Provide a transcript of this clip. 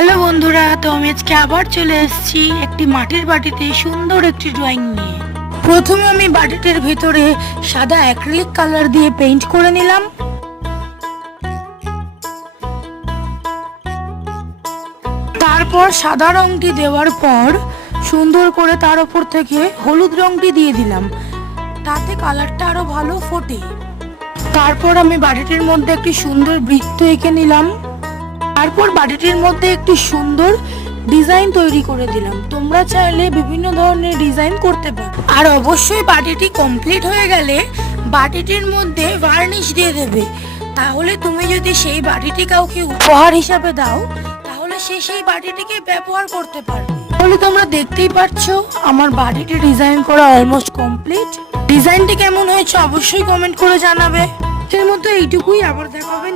Hello বন্ধুরা, তো আমি আজকে আবার চলে এসেছি একটি মাটির বাটিতে সুন্দর একটি ড্রয়িং নিয়ে। প্রথমে আমি বাটিটির ভিতরে সাদা অ্যাক্রিলিক কালার দিয়ে পেইন্ট করে নিলাম। তারপর সাদা রংটি দেওয়ার পর সুন্দর করে তার উপর থেকে হলুদ রংটি দিয়ে দিলাম, তাতে কালারটা আরো ভালো ফোটে। তারপর আমি বাটিটির মধ্যে একটি সুন্দর বৃত্ত এঁকে নিলাম। তারপর বাটিটির মধ্যে একটি সুন্দর ডিজাইন তৈরি করে দিলাম। তোমরা চাইলে বিভিন্ন ধরনের ডিজাইন করতে পারো। আর অবশ্যই বাটিটি কমপ্লিট হয়ে গেলে বাটিটির মধ্যে ভার্নিশ দিয়ে দেবে। তাহলে তুমি যদি সেই বাটিটি কাউকে উপহার হিসাবে দাও, তাহলে সে সেই বাটিটিকে ব্যবহার করতে পারবে। তাহলে তোমরা দেখতেই পাচ্ছো আমার বাটিটি ডিজাইন করা অলমোস্ট কমপ্লিট। ডিজাইনটি কেমন হয়েছে অবশ্যই কমেন্ট করে জানাবে। এর মধ্যে এইটুকুই, আবার দেখা হবে।